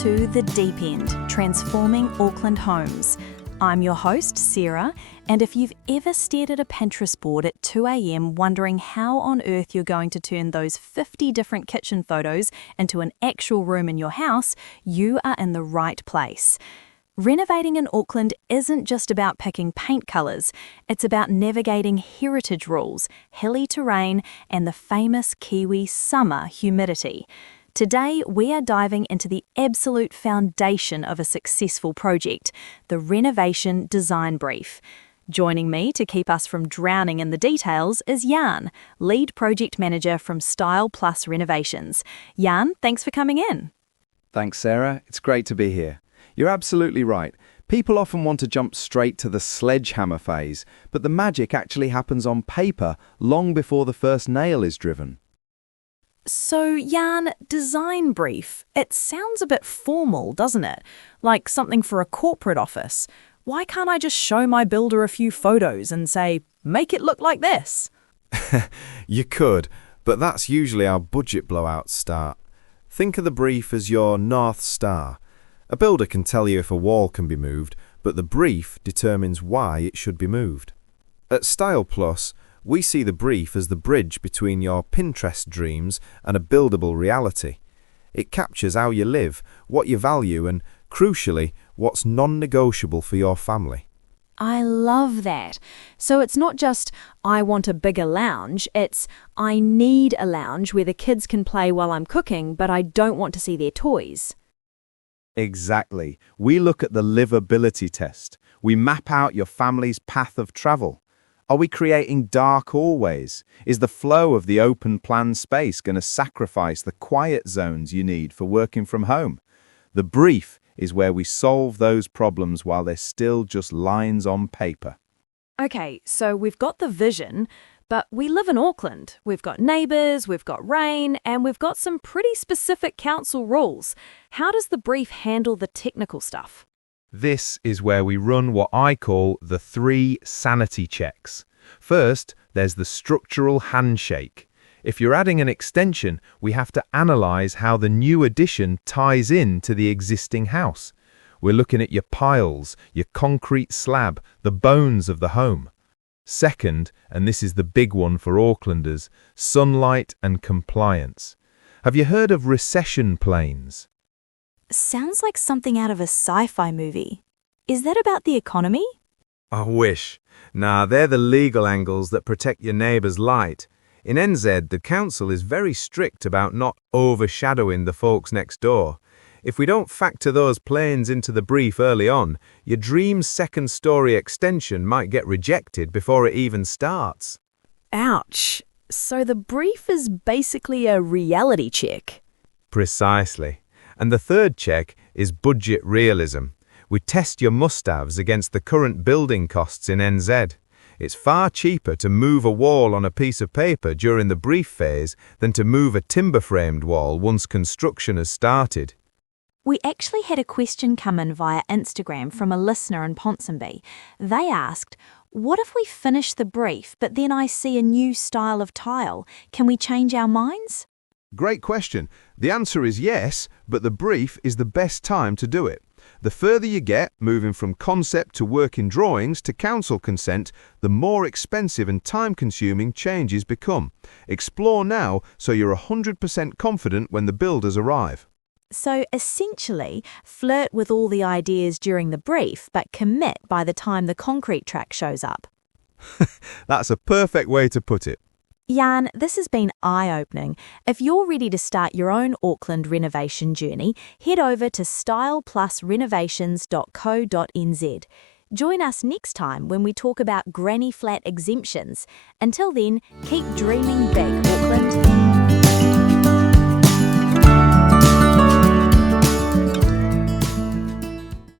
to The Deep End, Transforming Auckland Homes. I'm your host, Sarah, and if you've ever stared at a Pinterest board at 2 a.m. wondering how on earth you're going to turn those 50 different kitchen photos into an actual room in your house, you are in the right place. Renovating in Auckland isn't just about picking paint colours, it's about navigating heritage rules, hilly terrain, and the famous Kiwi summer humidity. Today, we are diving into the absolute foundation of a successful project, the renovation design brief. Joining me to keep us from drowning in the details is Jan, lead project manager from Style Plus Renovations. Jan, thanks for coming in. Thanks, Sarah. It's great to be here. You're absolutely right. People often want to jump straight to the sledgehammer phase, but the magic actually happens on paper long before the first nail is driven. So, Jan, design brief. It sounds a bit formal, doesn't it? Like something for a corporate office. Why can't I just show my builder a few photos and say, make it look like this? You could, but that's usually how budget blowouts start. Think of the brief as your North Star. A builder can tell you if a wall can be moved, but the brief determines why it should be moved. At Style Plus, we see the brief as the bridge between your Pinterest dreams and a buildable reality. It captures how you live, what you value, and, crucially, what's non-negotiable for your family. I love that. So it's not just, I want a bigger lounge, it's, I need a lounge where the kids can play while I'm cooking, but I don't want to see their toys. Exactly. We look at the livability test. We map out your family's path of travel. Are we creating dark hallways? Is the flow of the open plan space going to sacrifice the quiet zones you need for working from home? The brief is where we solve those problems while they're still just lines on paper. Okay, so we've got the vision, but we live in Auckland. We've got neighbours, we've got rain, and we've got some pretty specific council rules. How does the brief handle the technical stuff? This is where we run what I call the 3 sanity checks. First, there's the structural handshake. If you're adding an extension, we have to analyse how the new addition ties in to the existing house. We're looking at your piles, your concrete slab, the bones of the home. Second, and this is the big one for Aucklanders, sunlight and compliance. Have you heard of recession planes? Sounds like something out of a sci-fi movie. Is that about the economy? I wish. Nah, they're the legal angles that protect your neighbour's light. In NZ, the council is very strict about not overshadowing the folks next door. If we don't factor those planes into the brief early on, your dream second-story extension might get rejected before it even starts. Ouch. So the brief is basically a reality check. Precisely. And the third check is budget realism. We test your must-haves against the current building costs in NZ. It's far cheaper to move a wall on a piece of paper during the brief phase than to move a timber-framed wall once construction has started. We actually had a question come in via Instagram from a listener in Ponsonby. They asked, what if we finish the brief, but then I see a new style of tile? Can we change our minds? Great question. The answer is yes, but the brief is the best time to do it. The further you get, moving from concept to working drawings to council consent, the more expensive and time-consuming changes become. Explore now so you're 100% confident when the builders arrive. So essentially, flirt with all the ideas during the brief, but commit by the time the concrete track shows up. That's a perfect way to put it. Jan, this has been eye-opening. If you're ready to start your own Auckland renovation journey, head over to styleplusrenovations.co.nz. Join us next time when we talk about granny flat exemptions. Until then, keep dreaming big, Auckland.